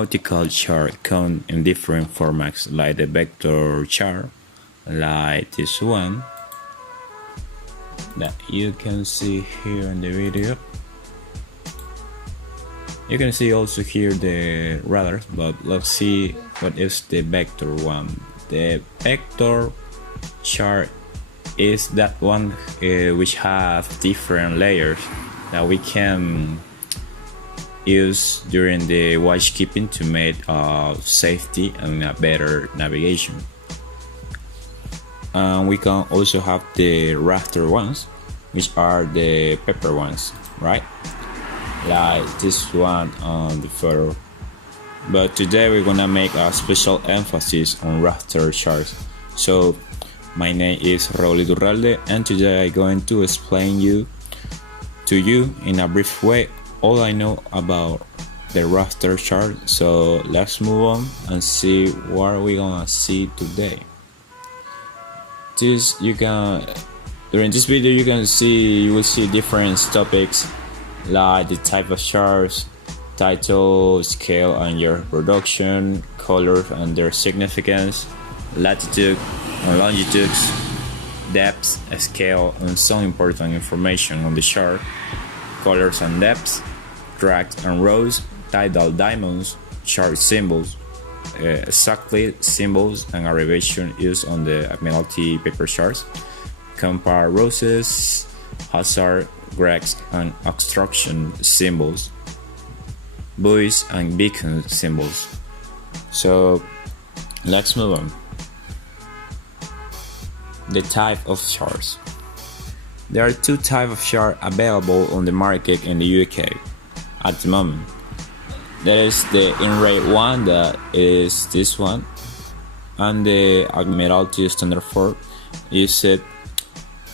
nautical chart come in different formats, like the vector chart, like this one that you can see here in the video. You can see also here the radars, but let's see what is the vector one. The vector chart is that one which have different layers that we can use during the watchkeeping to make safety and a better navigation. We can also have the raster ones, which are the pepper ones, right? Like this one on the photo. But today we're gonna make a special emphasis on raster charts. So my name is Raul Iturralde, and today I'm going to explain to you in a brief way all I know about the raster chart. So let's move on and see what we're gonna see today. During this video you will see different topics like the type of charts, title, scale and year of production, colors and their significance, latitude and longitudes, depths, scale and some important information on the chart, colors and depths, tracks and rows, tidal diamonds, chart symbols, exactly symbols and abbreviation used on the Admiralty paper charts, compass roses, hazard, Greeks and obstruction symbols, buoys and beacon symbols. So let's move on. The type of charts. There are two types of charts available on the market in the UK at the moment. There is the in-rate one, that is this one, and the Admiralty Standard 4 is said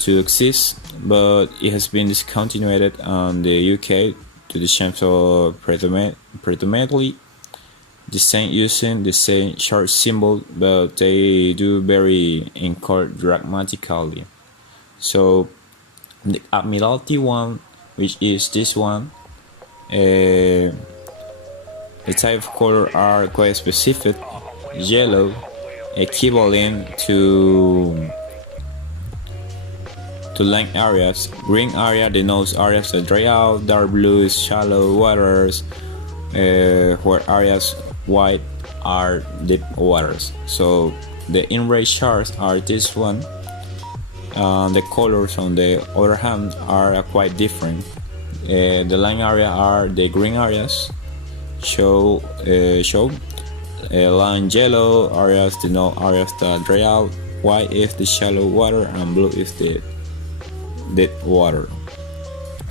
to exist, but it has been discontinued on the UK to the shame of predominantly the same using the same chart symbol, but they do vary in color dramatically. So the Admiralty one, which is this one, the type of color are quite specific. Yellow equivalent to land areas, green area denotes areas that dry out, dark blue is shallow waters, where areas white are deep waters. So the in-rate charts are this one. The colors on the other hand are quite different. The land area are the green areas, show line yellow areas denote areas that dry out, white is the shallow water and blue is the deep water.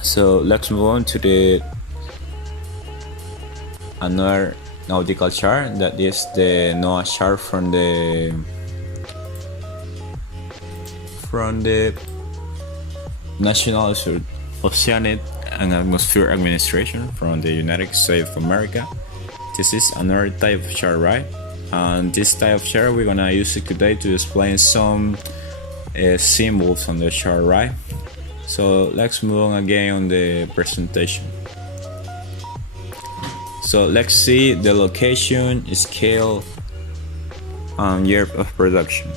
So let's move on to the another nautical chart, that is the NOAA chart from the National Oceanic and Atmospheric Administration from the United States of America. This is another type of chart, right? And this type of chart we're gonna use it today to explain some symbols on the chart, right? So let's move on again on the presentation. So let's see the location, scale and year of production.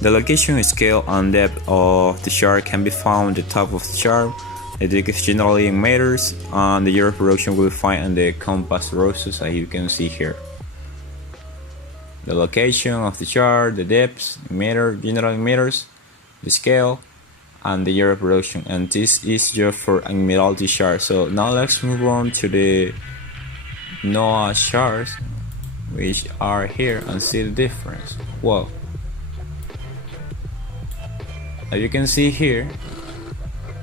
The location, scale and depth of the chart can be found at the top of the chart. It is generally in meters, and the year of production will be found in the compass roses, as you can see here. The location of the chart, the depths in meters, generally in meters, the scale and the year of production, and this is just for Admiralty chart. So now let's move on to the NOAA charts, which are here, and see the difference. Whoa. As you can see here,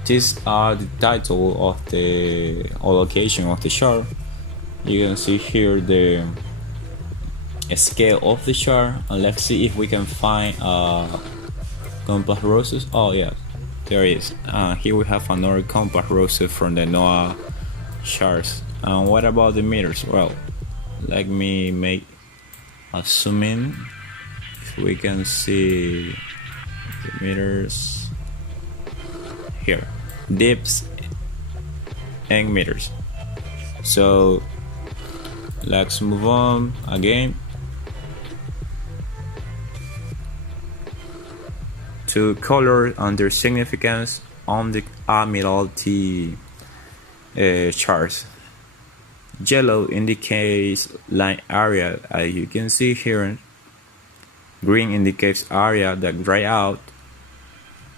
these are the title of the location of the chart. You can see here the scale of the chart, and let's see if we can find compass roses. Oh yes, there is. Here we have another compass roses from the NOAA charts. And what about the meters? Well, let me make a zoom in if we can see the meters here, depths and meters. So let's move on again to color and their significance on the Admiralty charts. Yellow indicates line area, as you can see here. Green indicates area that dry out.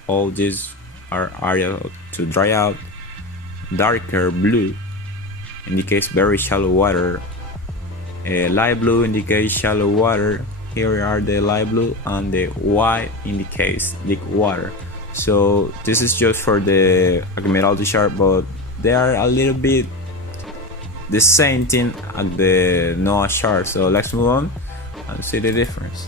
All these are area to dry out. Darker blue indicates very shallow water. Light blue indicates shallow water. Here are the light blue, and the white indicates deep water. So this is just for the Admiralty chart, but they are a little bit the same thing at the NOAA chart. So let's move on and see the difference.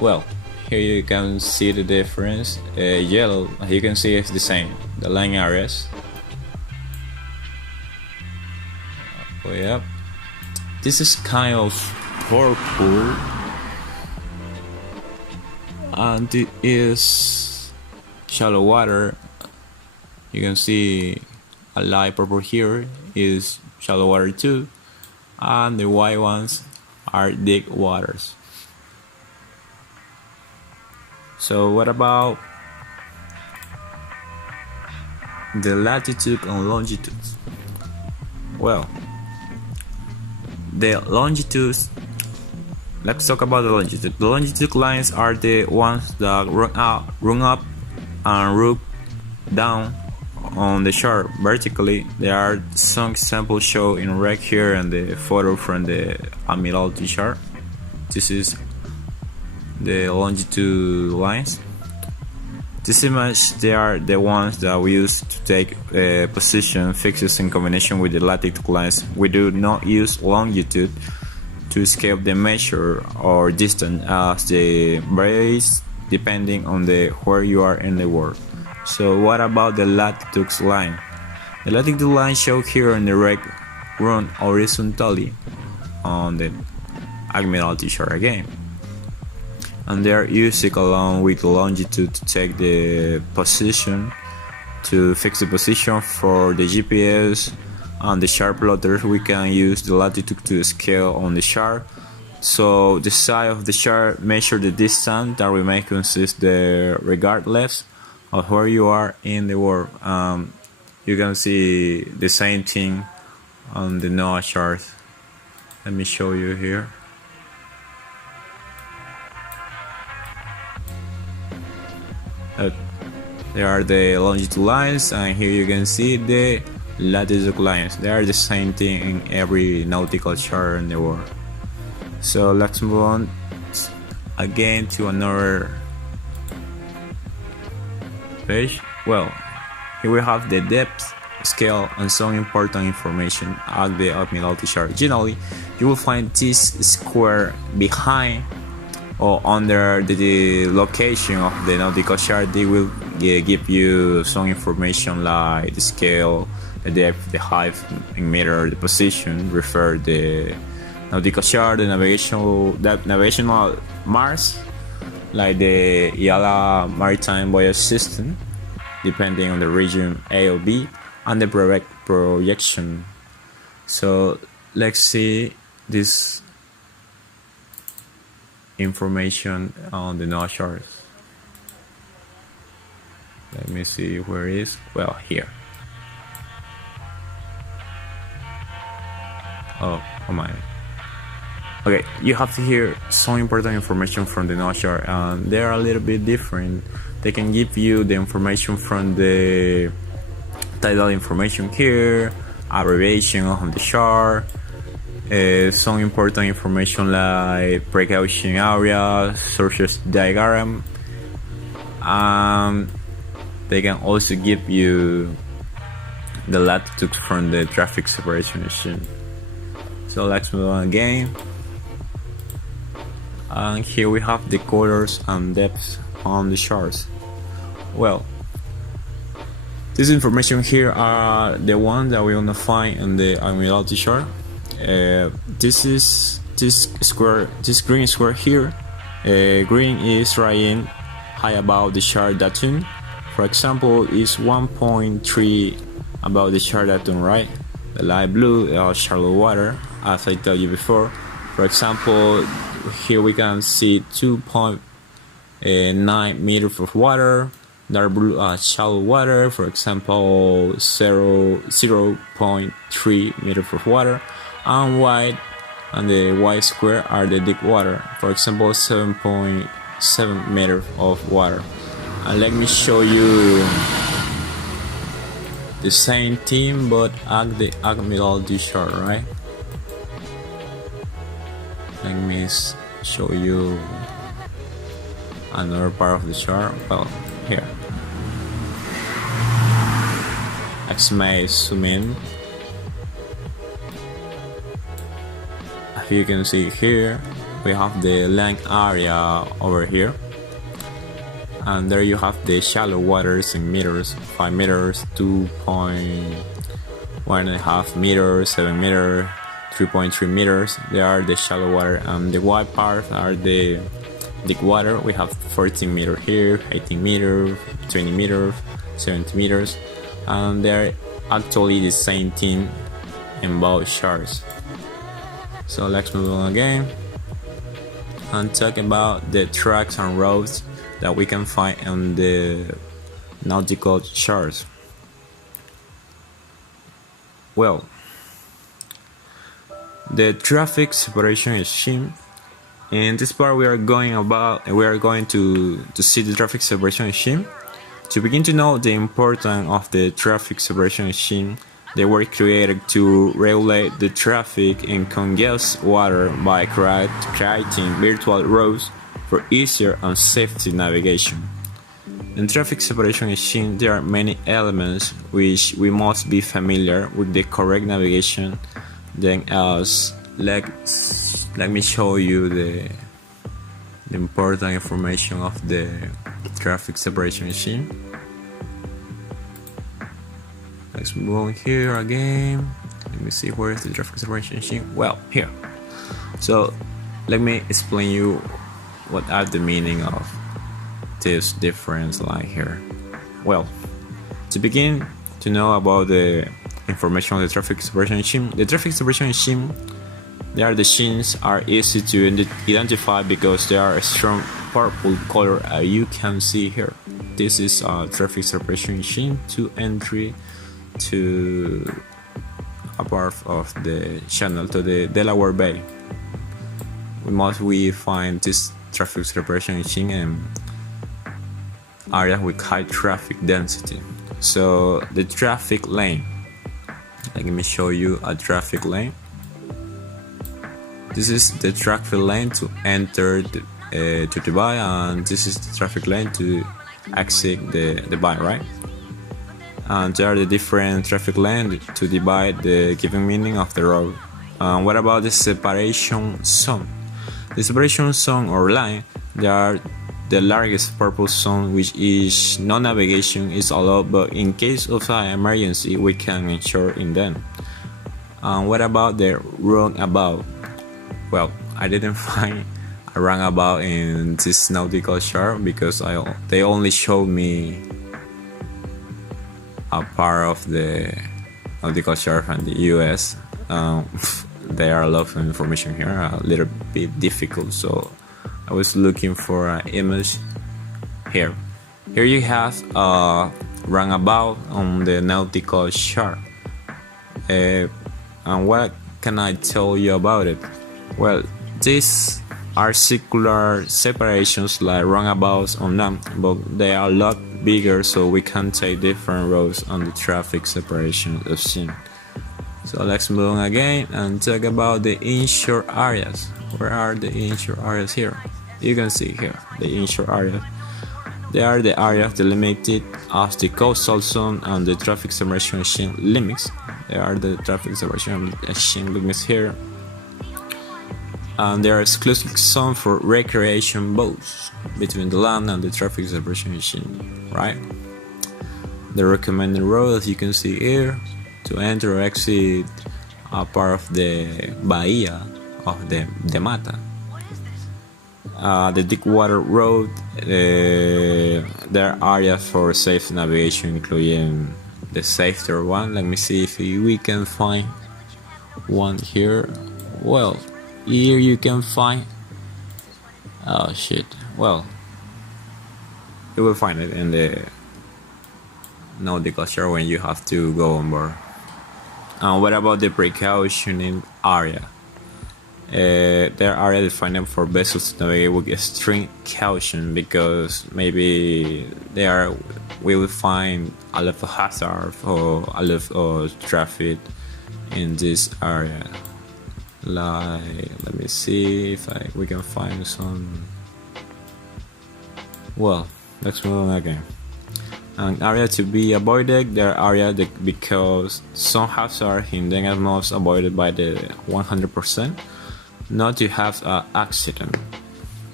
Well, here you can see the difference. Yellow, as you can see, is the same, the line areas. Way up. This is kind of purple, and it is shallow water. You can see a light purple here is shallow water too, and the white ones are deep waters. So what about the latitude and longitude? Well, the longitudes, let's talk about the longitude. The longitude lines are the ones that run up and run down on the chart vertically. There are some examples shown in red here and the photo from the Admiralty chart. This is the longitude lines. This image, they are the ones that we use to take position fixes in combination with the latitude lines. We do not use longitude to scale the measure or distance, as the varies depending on the where you are in the world. So what about the latitude line? The latitude line shown here in the red run horizontally on the Admiralty chart again, and they are used along with longitude to take the position, to fix the position for the GPS and the chart plotters. We can use the latitude to scale on the chart. So the side of the chart measure the distance that we may consist the regardless of where you are in the world. You can see the same thing on the NOAA chart. Let me show you here. There are the longitude lines, and here you can see the latitude lines. They are the same thing in every nautical chart in the world. So let's move on again to another page. Well, here we have the depth, scale, and some important information at the Admiralty chart. Generally, you will find this square behind or under the location of the nautical chart. They will give you some information like the scale, the depth, the height in meter, the position, refer the nautical chart, the navigational marks like the IALA Maritime Voyage System, depending on the region A or B, and the projection. So let's see this information on the NOAA charts. Let me see where it is. Well, here. Oh my. Okay, you have to hear some important information from the NOAA chart, and they are a little bit different. They can give you the information from the tidal information here, abbreviation on the chart, some important information like precaution area, sources diagram. They can also give you the latitude from the traffic separation machine. So let's move on again. And here we have the colors and depths on the charts. Well, this information here are the ones that we're gonna find in the Admiralty chart. This is this green square here. Green is right high above the chart datum. For example, is 1.3 about the chart datum, right? The light blue are shallow water, as I told you before. For example, here we can see 2.9 meters of water. Dark blue are shallow water, for example 0.3 meters of water. And white and the white square are the deep water, for example 7.7 meters of water. And let me show you the same thing but at the Admiralty shore, right? Let me show you another part of the shore. Well, here. I may zoom in. As you can see here, we have the land area over here. And there you have the shallow waters in meters, 5 meters, 2.1.5 meters, 7 meters, 3.3 meters. They are the shallow water, and the white part are the deep water. We have 14 meters here, 18 meters, 20 meters, 70 meters, and they're actually the same thing in both shores. So let's move on again and talk about the tracks and roads that we can find on the nautical shores. Well, the traffic separation scheme. In this part, we are going to see the traffic separation scheme. To begin to know the importance of the traffic separation scheme, they were created to regulate the traffic in congested water by creating virtual roads for easier and safety navigation. In traffic separation scheme, there are many elements which we must be familiar with the correct navigation. Then let me show you the important information of the traffic separation scheme. Let's move on here again. Let me see where is the traffic separation scheme. Well, here. So let me explain you what are the meaning of this difference line here. Well, to begin to know about the information of the traffic separation scheme, the traffic separation scheme, the schemes are easy to identify because they are a strong purple color, you can see here. This is a traffic separation scheme to entry to a part of the channel to the Delaware Bay. We find this traffic separation scheme in areas with high traffic density. So the traffic lane, let me show you a traffic lane. This is the traffic lane to enter to Dubai, and this is the traffic lane to exit the Dubai, right? And there are the different traffic lanes to divide the given meaning of the road. What about the separation zone? The separation zone or line, they are the largest purple zone which is no navigation is allowed, but in case of an emergency we can ensure in them. What about the roundabout? Well, I didn't find a roundabout in this nautical shore because they only showed me a part of the nautical shore from the US. There are a lot of information here, a little bit difficult, so I was looking for an image here. Here you have a roundabout on the nautical shore. And what can I tell you about it? Well, these are circular separations like roundabouts on them, but they are a lot bigger, so we can take different roads on the traffic separation scheme. So let's move on again and talk about the inshore areas. Where are the inshore areas here? You can see here the inshore areas. They are the areas delimited as the coastal zone and the traffic separation scheme limits. They are the traffic separation scheme limits here. And there are exclusive zones for recreation boats between the land and the traffic separation scheme, right? The recommended road, as you can see here, to enter or exit a part of the Bahia of the Mata. The deep water road, there are areas for safe navigation, including the safer one. Let me see if we can find one here. Well, here you can find, oh shit, well, you will find it in the Nautical shore when you have to go on board. What about the precautioning area? There are area defined for vessels to navigate with extreme caution, because maybe we will find a lot of hazard or a lot of traffic in this area. Like, let me see if we can find some. Well, let's move on again. An area to be avoided, there are areas that, because some hazards in them must avoided by the 100%, not to have an accident.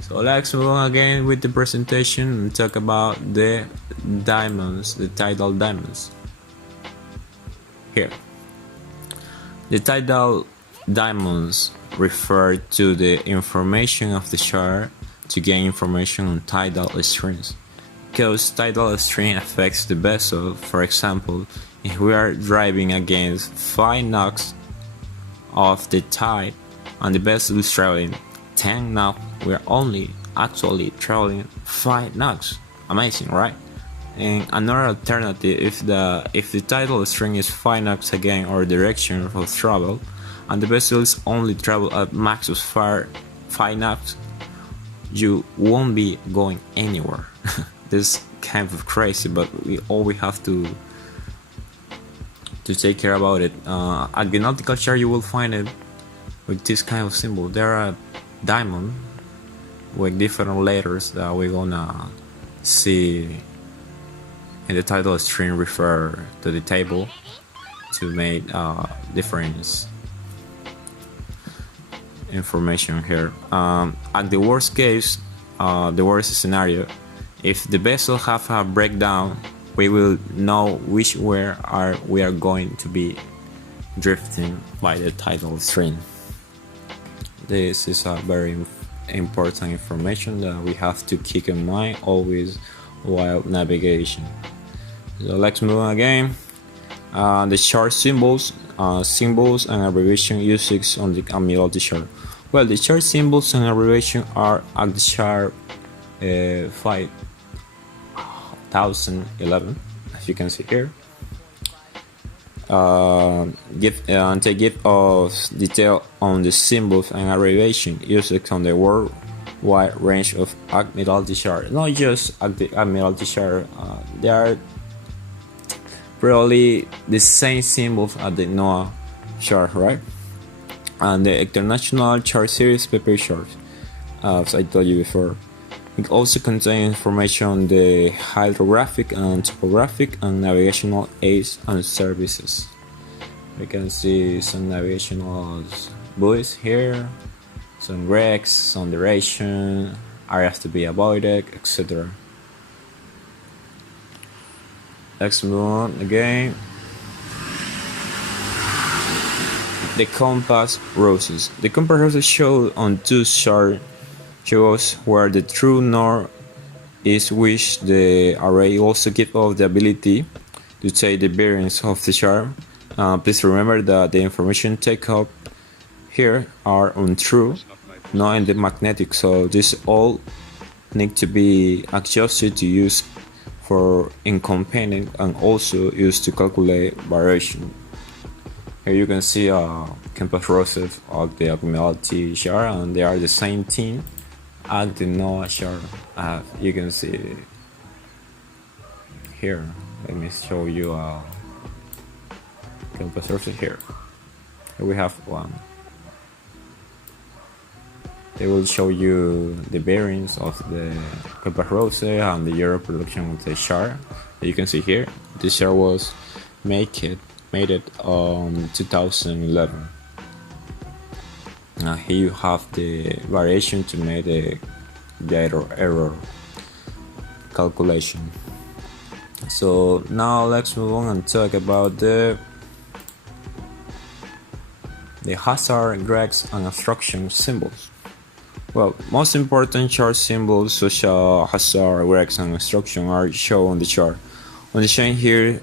So let's move on again with the presentation and talk about the diamonds, the tidal diamonds. Here, the tidal diamonds refer to the information of the shore to gain information on tidal streams. Because tidal stream affects the vessel. For example, if we are driving against 5 knots of the tide and the vessel is traveling 10 knots, we are only actually traveling 5 knots. Amazing, right? And another alternative, if the tidal stream is 5 knots again or direction of travel, and the vessel is only travel at max of 5 knots, you won't be going anywhere. This kind of crazy, but we have to take care about it. At the Nautical chart you will find it with this kind of symbol. There are diamond with different letters that we're gonna see in the tidal stream, refer to the table to make difference information here. At the worst case, the worst scenario, if the vessel have a breakdown, we will know which way we are going to be drifting by the tidal stream. This is a very important information that we have to keep in mind always while navigation. So let's move on again. The chart symbols and abbreviation usage on the middle of the chart. Well, the chart symbols and abbreviation are at the chart 5011, as you can see here. They give us detail on the symbols and abbreviation used on the worldwide range of Admiralty chart. Not just at the Admiralty chart, they are probably the same symbols at the NOAA chart, right? And the International Chart Series paper chart, as I told you before. It also contains information on the hydrographic and topographic and navigational aids and services. We can see some navigational buoys here, some wrecks, some duration, areas to be avoided, etc. Let's move on again. The compass roses. The compass roses show on two charts shows where the true north is, which the array also gives us the ability to take the bearings of the chart. Please remember that the information take up here are untrue, not in the magnetic, so this all need to be adjusted to use for in companion and also used to calculate variation. Here you can see compass roses of the Admiralty chart, and they are the same thing at the NOAA chart. You can see here. Let me show you compass roses here. Here we have one. They will show you the bearings of the compass roses and the year of production of the chart. You can see here. This chart was made it on 2011. Here you have the variation to make the error calculation. So now let's move on and talk about the hazard, dregs, and obstruction symbols. Well, most important chart symbols such as hazard, dregs, and obstruction are shown on the chart. On the chain here,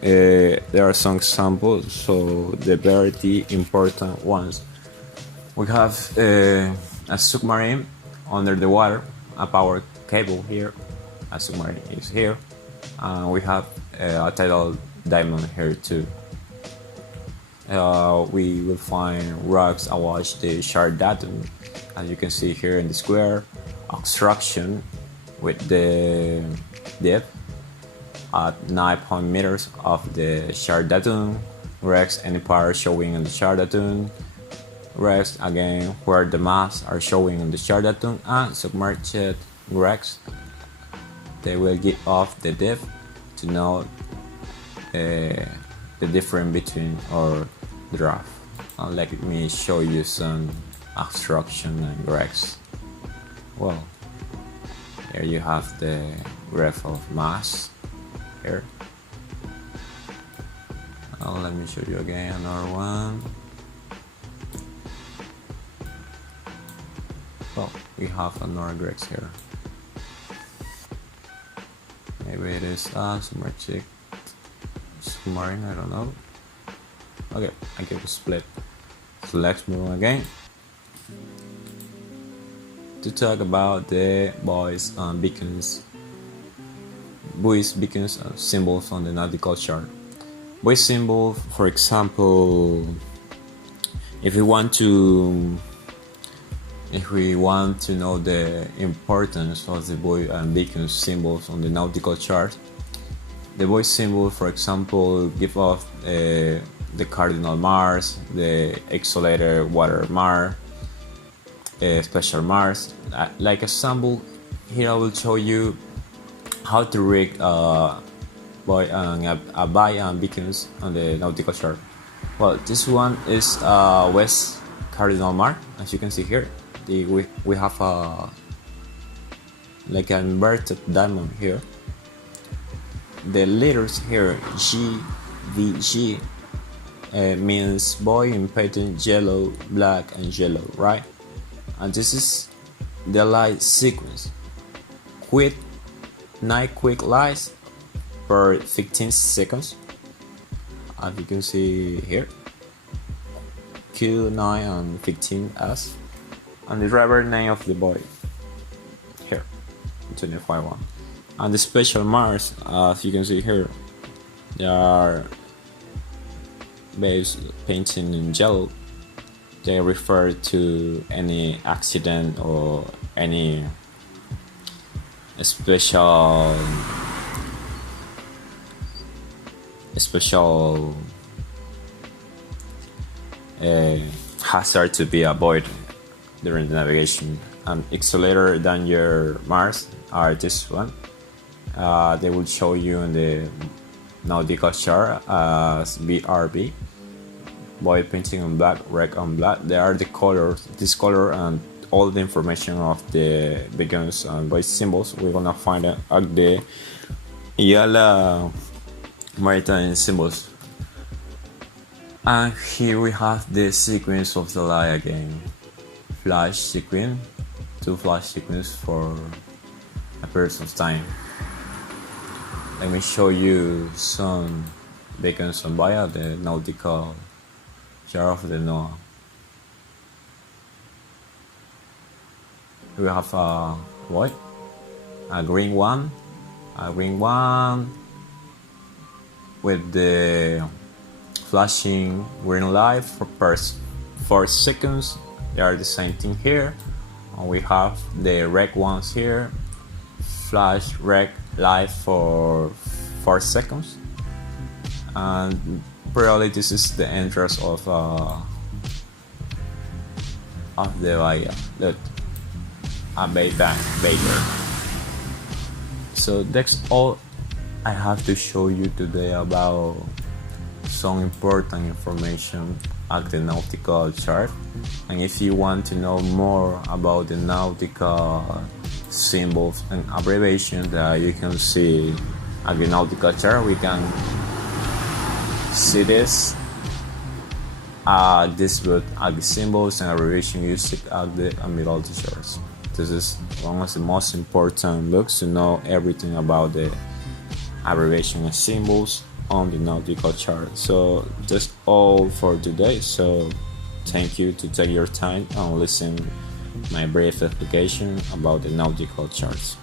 there are some examples, so the very important ones. We have a submarine under the water, a power cable here, a submarine is here, and we have a tidal diamond here too. We will find rocks awash the shark datum, as you can see here in the square, obstruction with the depth at 9 meters of the shark datum, wrecks any part showing on the shark datum, wrecks again where the maps are showing on the shark datum, and submerged wrecks. They will give off the depth to know the difference between our draft. Let me show you some obstruction and wrecks. Well, here you have the graph of mass here. Let me show you again another one. Well, we have another wrecks here. Maybe it is submerged submarine, I don't know. Okay, I give a split. So let's move on again to talk about the buoys and beacons. Buoys, beacons, and symbols on the nautical chart. Buoy symbol, for example, if we want to know the importance of the buoy and beacon symbols on the nautical chart, the buoy symbol, for example, give off the cardinal Mars, the isolated water Mars, special Mars. Like a sample, here I will show you how to rig a buoy and beacons on the nautical chart. Well, this one is West Cardinal Mars, as you can see here. We have like an inverted diamond here. The letters here GVG means buoy in pattern yellow, black, and yellow, right? And this is the light sequence. 9 quick lights per 15 seconds, as you can see here. Q9 and 15S, and the driver name of the buoy here, 25-1. And the special Mars, as you can see here, they are base painting in yellow. They refer to any accident or any special hazard to be avoided during the navigation. And accelerator than your Mars are this one. They will show you in the nautical chart as BRB, buoy painting on black, wreck on black. They are the colors, this color, and all the information of the beacons and buoy symbols. We're gonna find it at the yellow maritime symbols. And here we have the sequence of the light again. Flash sequence, 2 flash sequence for a period of time. Let me show you some beacons on via the nautical chart of the NOAA. We have a white, a green one with the flashing green light for per 4 seconds. They are the same thing here. And we have the red ones here, flash red light for 4 seconds. And probably this is the entrance of the bahia, a bay bank there. So that's all I have to show you today about some important information at the nautical chart. And if you want to know more about the nautical symbols and abbreviations that you can see at the nautical chart, we can see this book at the symbols and abbreviation used at the Admiralty charts. This is one of the most important books to know everything about the abbreviation and symbols on the nautical chart. So that's all for today. So thank you to take your time and listen my brief explanation about the nautical charts.